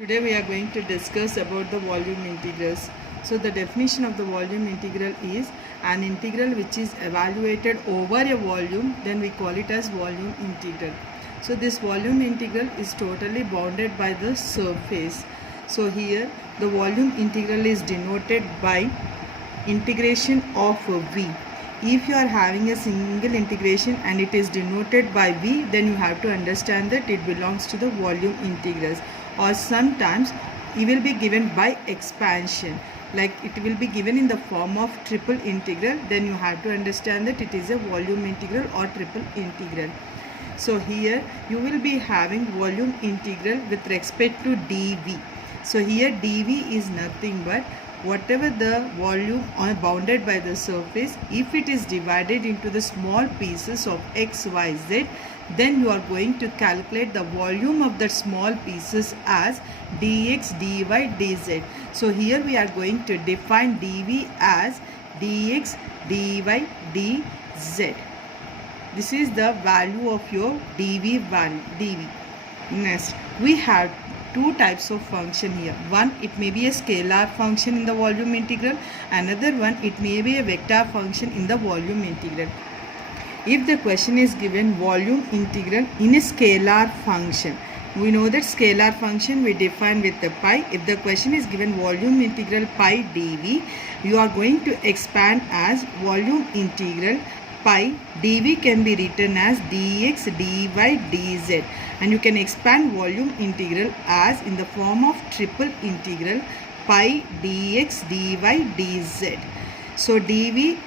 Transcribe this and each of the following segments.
Today we are going to discuss about the volume integrals. So the definition of the volume integral is an integral which is evaluated over a volume, then we call it as volume integral. So this volume integral is totally bounded by the surface. So here the volume integral is denoted by integration of v. If you are having a single integration and it is denoted by v, then you have to understand that it belongs to the volume integrals. Or sometimes it will be given by expansion, like it will be given in the form of triple integral, then you have to understand that it is a volume integral or triple integral. So here you will be having volume integral with respect to dv. So here dv is nothing but whatever the volume bounded by the surface, if it is divided into the small pieces of x, y, z, then you are going to calculate the volume of the small pieces as dx, dy, dz. So here we are going to define dv as dx, dy, dz. This is the value of your dv value, dv. Next, we have two types of function here. One, it may be a scalar function in the volume integral. Another one, it may be a vector function in the volume integral. If the question is given volume integral in a scalar function, we know that scalar function we define with the pi. If the question is given volume integral pi dv, you are going to expand as volume integral pi dv can be written as dx, dy, dz, and you can expand volume integral as in the form of triple integral pi dx, dy, dz. So dv,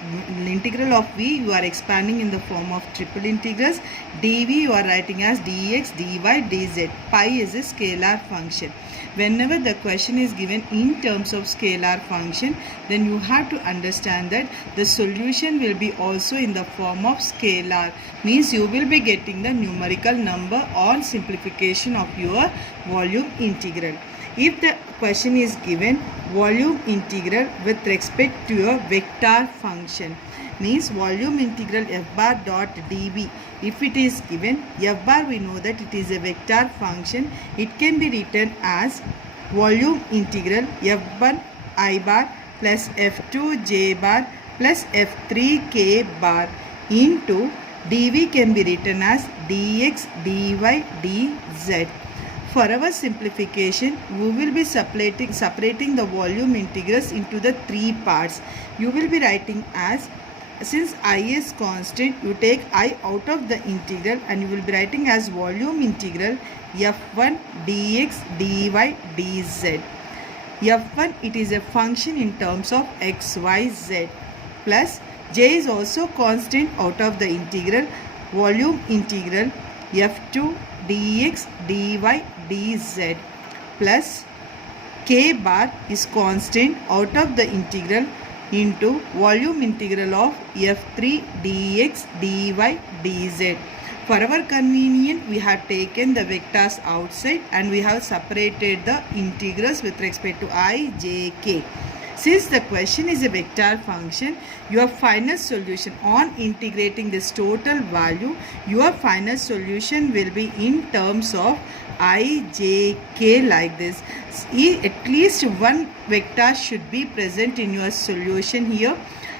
integral of v, you are expanding in the form of triple integrals. dv you are writing as dx, dy, dz. Pi is a scalar function. Whenever the question is given in terms of scalar function, then you have to understand that the solution will be also in the form of scalar. Means you will be getting the numerical number or simplification of your volume integral. If the question is given volume integral with respect to a vector function, means volume integral f bar dot dv, if it is given, f bar we know that it is a vector function. It can be written as volume integral f1 I bar plus f2 j bar plus f3 k bar into dv can be written as dx, dy, dz. For our simplification, we will be separating the volume integrals into the three parts. You will be writing as, since I is constant, you take I out of the integral and you will be writing as volume integral f1 dx, dy, dz. f1, it is a function in terms of x, y, z, plus j is also constant out of the integral, volume integral f2 dx, dy, dz, plus k bar is constant out of the integral into volume integral of f3 dx, dy, dz. For our convenience, we have taken the vectors outside and we have separated the integrals with respect to I, j, k. Since the question is a vector function, your final solution on integrating this total value, your final solution will be in terms of I, j, k like this. At least one vector should be present in your solution here.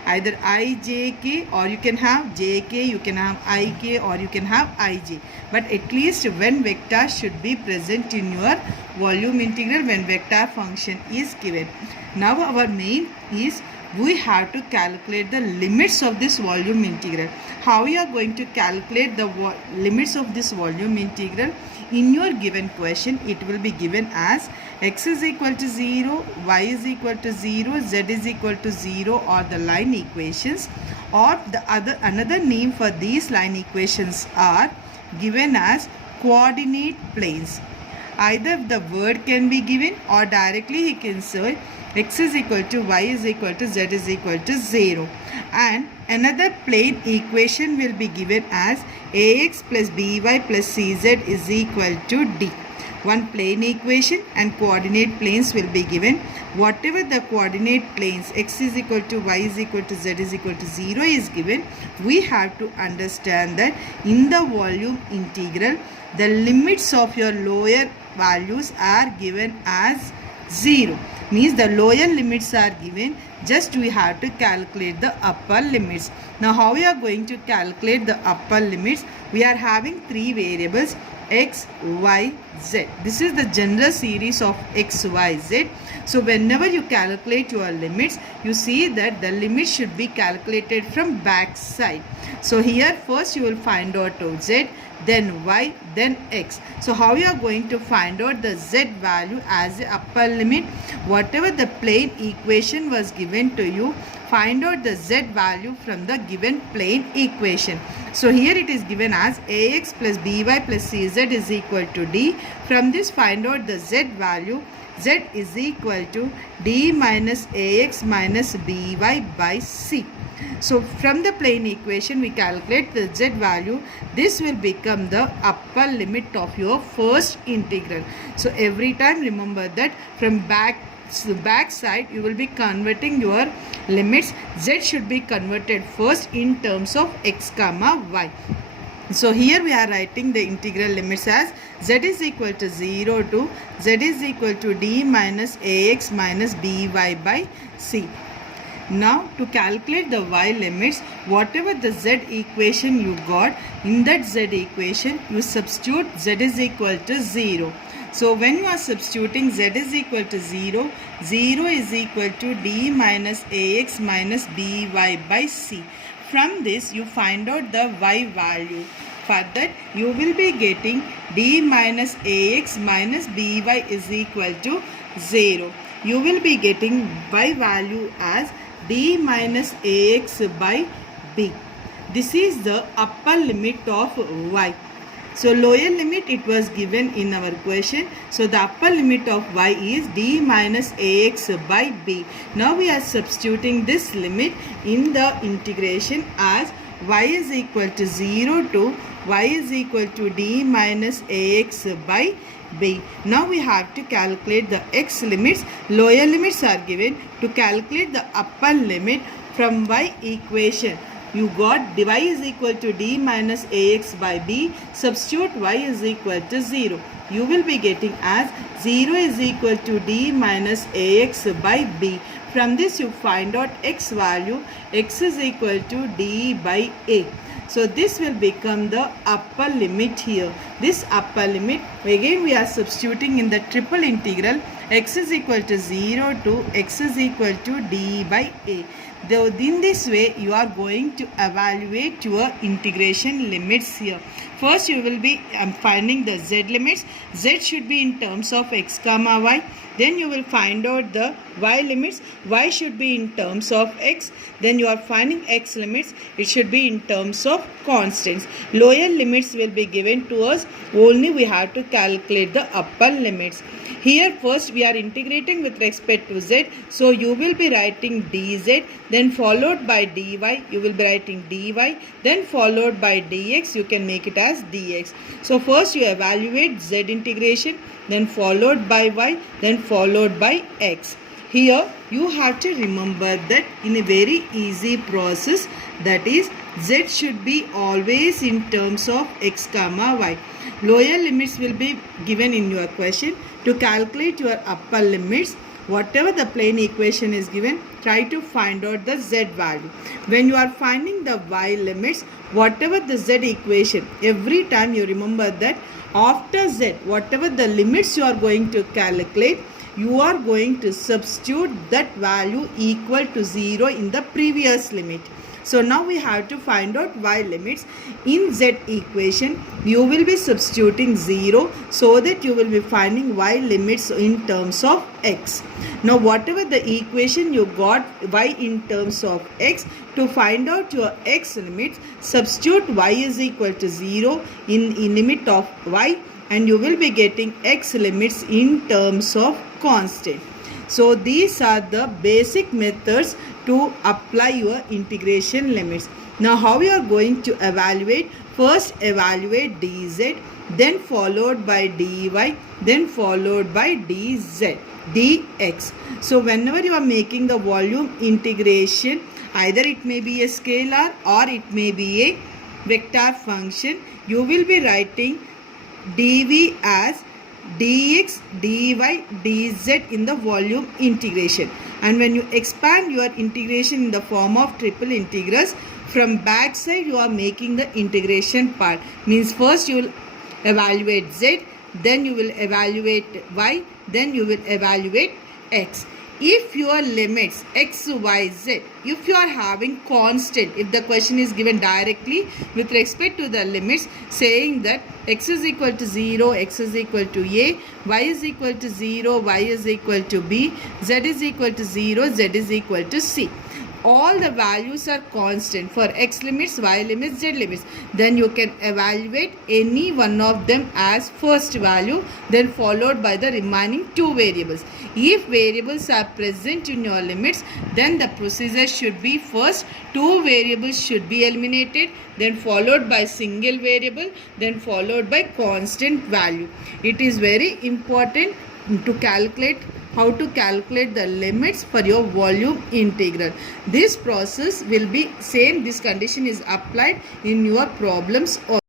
Either I, j, k, or you can have j, k, you can have I, k, or you can have I, j. But at least one vector should be present in your volume integral when vector function is given. Now our main is we have to calculate the limits of this volume integral. How you are going to calculate the limits of this volume integral? In your given question, it will be given as x is equal to 0, y is equal to 0, z is equal to 0 or the line equations, or another name for these line equations are given as coordinate planes. Either the word can be given or directly he can say x is equal to y is equal to z is equal to 0. And another plane equation will be given as ax plus by plus cz is equal to d. One plane equation and coordinate planes will be given. Whatever the coordinate planes x is equal to y is equal to z is equal to 0 is given, we have to understand that in the volume integral, the limits of your lower values are given as 0. Means the lower limits are given, just we have to calculate the upper limits. Now how we are going to calculate the upper limits? We are having three variables x, y, z. This is the general series of x, y, z. So whenever you calculate your limits, you see that the limit should be calculated from back side. So here first you will find out z, then y, then x. So how you are going to find out the z value as the upper limit? Whatever the plane equation was given to you, find out the z value from the given plane equation. So here it is given as ax plus by plus cz is equal to d. From this find out the z value. Z is equal to d minus ax minus by by c. So from the plane equation we calculate the z value. This will become the upper limit of your first integral. So every time remember that from back side you will be converting your limits. Z should be converted first in terms of x comma y. So here we are writing the integral limits as z is equal to 0 to z is equal to d minus ax minus by by c. Now to calculate the y limits, whatever the z equation you got, in that z equation you substitute z is equal to 0. So when you are substituting z is equal to 0, 0 is equal to d minus ax minus by by c. From this you find out the y value. For that you will be getting d minus ax minus by is equal to 0. You will be getting y value as d minus ax by b. This is the upper limit of y. So lower limit it was given in our question. So the upper limit of y is d minus ax by b. Now we are substituting this limit in the integration as y is equal to 0 to y is equal to d minus ax by b. Now we have to calculate the x limits. Lower limits are given. To calculate the upper limit from y equation, you got y is equal to d minus ax by b. Substitute y is equal to 0. You will be getting as 0 is equal to d minus ax by b. From this you find out x value. X is equal to d by a. So this will become the upper limit here. This upper limit, again we are substituting in the triple integral. X is equal to 0 to x is equal to d by a. Though in this way you are going to evaluate your integration limits here. First you will be finding the z limits. Z should be in terms of x comma y. Then you will find out the y limits. Y should be in terms of x. Then you are finding x limits. It should be in terms of constants. Lower limits will be given to us. Only we have to calculate the upper limits. Here first we are integrating with respect to z. So you will be writing dz. Then followed by dy. You will be writing dy. Then followed by dx. You can make it as dx. So first you evaluate z integration. Then followed by y. Then followed by x. Here you have to remember that in a very easy process, that is z should be always in terms of x comma y. Lower limits will be given in your question. To calculate your upper limits, whatever the plane equation is given, try to find out the z value. When you are finding the y limits, whatever the z equation, every time you remember that after z, whatever the limits you are going to calculate, you are going to substitute that value equal to 0 in the previous limit. So now we have to find out y limits. In z equation, you will be substituting 0 so that you will be finding y limits in terms of x. Now whatever the equation you got y in terms of x, to find out your x limits, substitute y is equal to 0 in limit of y, and you will be getting x limits in terms of constant. So these are the basic methods to apply your integration limits. Now how you are going to evaluate? First evaluate dz, then followed by dy, then followed by dz, dx. So whenever you are making the volume integration, either it may be a scalar or it may be a vector function, you will be writing dv as dx, dy, dz in the volume integration. And when you expand your integration in the form of triple integrals, from back side you are making the integration part. Means first you will evaluate z, then you will evaluate y, then you will evaluate x. If your limits x, y, z, if you are having constant, if the question is given directly with respect to the limits saying that x is equal to 0, x is equal to a, y is equal to 0, y is equal to b, z is equal to 0, z is equal to c. All the values are constant for x limits, y limits, z limits. Then you can evaluate any one of them as first value, then followed by the remaining two variables. If variables are present in your limits, then the procedure should be first two variables should be eliminated, then followed by single variable, then followed by constant value. It is very important to calculate how to calculate the limits for your volume integral. This process will be same, this condition is applied in your problems also.